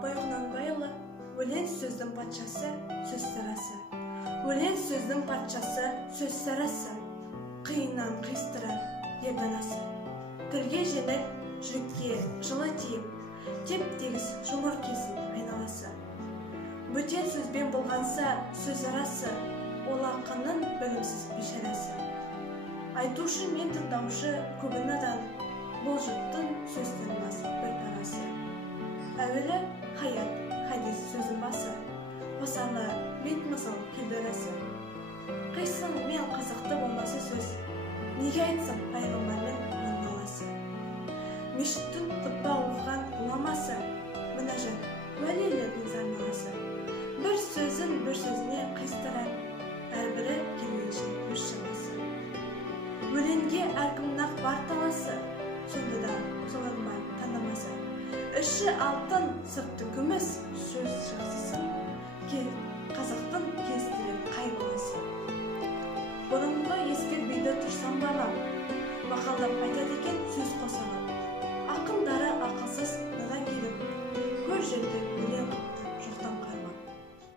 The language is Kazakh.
Апай Құнанбайұлы өлең сөздің патшасы, сөз сарасы. Өлең сөздің патшасы, сөз сарасы. Қиыннан қиыстырар ерданасы. Тілге жеңіл, жүрекке жылы тиіп, теп-тегіс жұмыр кесін айналасы. Бөтен сөзбен болғанса сөз арасы, ол ақынның білімсіз бейшарасы. Айтушы мен тыңдаушы көбін надан, бұл жұрттың сөз танымас бір парасы. Әуелі хаят, хадис сөзін басы, қосарлы бет мысал келбіресі. Қайсың мен қызықты болмасы сөз, неге айтсам пайғамбардың мағыналасы. Мешіттің құтпа оқыған ғұламасы, мінәжат уәлилердің зарналасы. Бір сөзін бір сөзіне қиыстырар, әрбірі келгенше өз шамасы. Өлеңге әркімнің ақ бар таласы, сонда да солармай таңдамасы. Іші алтын, сырты күміс, сөз жақсысын, қазақтың кестірен қай боласы. Бұрынғы ескер бейді тұрсам бағам, мақалдап айтады екен сөз қосамам. Ақындары ақылсыз надан келіп, көр жерді